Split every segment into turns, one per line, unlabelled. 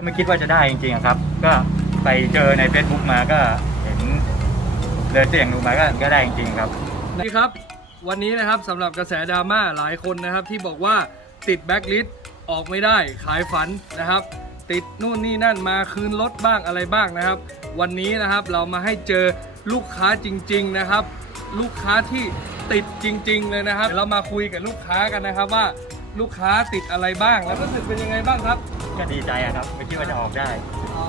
ก็ไม่คิดว่าจะได้จริงๆอะครับ ก็ไปเจอใน Facebook มาก็เห็นเลยเสี่ยงดูมาก็ก็ได้จริงๆครับ
นี่ครับ วันนี้นะครับสำหรับกระแสดราม่าหลายคนนะครับ ที่บอกว่าติดแบ็คลิสต์ออกไม่ได้ขายฝันนะครับ ติดนู่นนี่นั่นมาคืนรถบ้างอะไรบ้างนะครับ วันนี้นะครับเรามาให้เจอลูกค้าจริง ๆนะครับ ลูกค้าที่ติดจริง ๆ เลยนะครับเดี๋ยวเรามาคุยกับลูกค้ากันนะครับว่าลูกค้าติดอะไรบ้างแล้วรู้สึกเป็นยังไงบ้างครับ
ก็ดีใจอะครับ ไม่คิดว่าจะออกได้
อ๋อ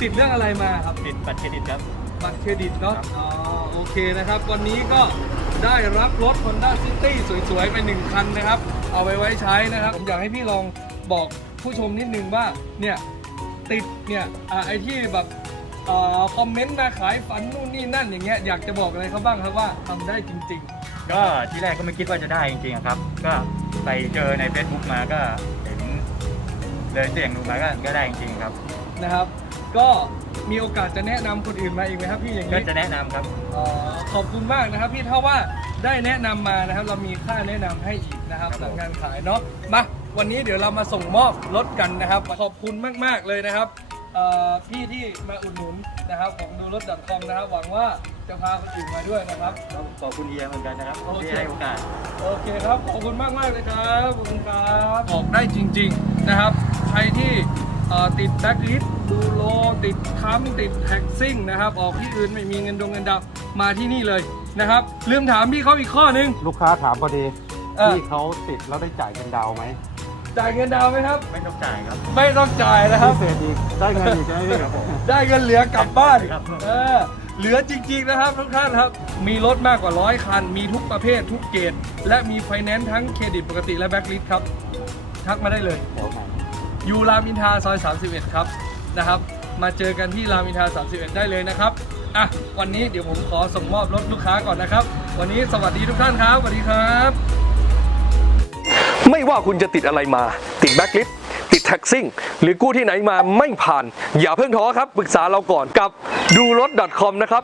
ติดเรื่องอะไรมาครับ
ติดบัตรเครดิตครับ
บัตรเครดิตเนาะ
ครับ
อ๋อ โอเคนะครับ วันนี้ก็ได้รับรถ Honda City สวยๆ ไปหนึ่งคันนะครับ เอาไปไว้ใช้นะครับ ผมอยากให้พี่ลองบอกผู้ชมนิดนึงว่า เนี่ย ติด เนี่ยอ่าไอที่แบบเอ่อคอมเมนต์มาขายฝันนู่นนี่นั่นอย่างเงี้ย อยากจะบอกอะไรเขาบ้างครับว่าทำได้จริง
ก็ที่แรกก็ไม่คิดว่าจะได้จริงๆอะครับ ก็ไปเจอใน Facebook มาก็เห็น เลยเสี่ยงดูมาก็ก็ได้จริงๆครับ
ๆนะครับ ก็มีโอกาสจะแนะนำคนอื่นมาอีกไหมครับพี่อย่าง
ก็
นี้
จะแนะนำครับ
อ๋อขอบคุณมากนะครับ พี่ถ้าว่าได้แนะนำมานะครับ เรามีค่าแนะนำให้อีกนะครับ
ครับผม
ทางการขายเนาะมาวันนี้เดี๋ยวเรามาส่งมอบรถกันนะครับ ขอบคุณมากๆเลยนะครับเอ่อพี่ที่มาอุดหนุนนะครับของดูรถ .com นะครับหวังว่าจะพาคนอื่นมาด้วยนะครับ
ก็ขอบคุณเฮียเหมือนกันนะครับ
โอเค
ที่ให้โอกาส
โอเคครับ ขอบคุณมากมากๆเลยครับ ขอบคุณครับ ออกได้จริง ๆ นะครับใครที่เอ่อติดแบ็คลิสดูโล ติดค้ำติดแท็กซิ่งนะครับ ออกที่อื่นไม่มีเงินดงเงินดาวมาที่นี่เลยนะครับ ลืมถามพี่เขาอีกข้อนึง
ลูกค้าถามพอดี
เออ
ที่เขาติดแล้วได้จ่ายเงินดาวน์ไหม
จ่ายเงินดาวน์ไหมครับ
ไม่ต้องจ่ายครับ
ไม่ต้องจ่ายนะครับ
พิเศษอีกได้เงินอีกใช่ไหมพี่
ครับผม
ได้เงินเหลือกลับบ้าน
ครับ
เออเหลือจริงๆนะครับทุกท่านครับ มีรถมากกว่าร้อยคัน มีทุกประเภททุกเกรดและมีไฟแนนซ์ทั้งเครดิตปกติและแบ็คลิสครับ ทักมาได้เลย
แถวไหน
อยู่รามอินทราซอย 31 ครับนะครับ มาเจอกันที่รามอินทรา31 ได้เลยนะครับอะวันนี้เดี๋ยวผมขอส่งมอบรถลูกค้าก่อนนะครับ วันนี้สวัสดีทุกท่านครับสวัสดีครับ
ไม่ว่าคุณจะติดอะไรมา ติดแบ็คลิสต์ติดแท็กซิ่ง หรือกู้ที่ไหนมาไม่ผ่าน อย่าเพิ่งท้อครับปรึกษาเราก่อนกับดูรถ .com นะครับ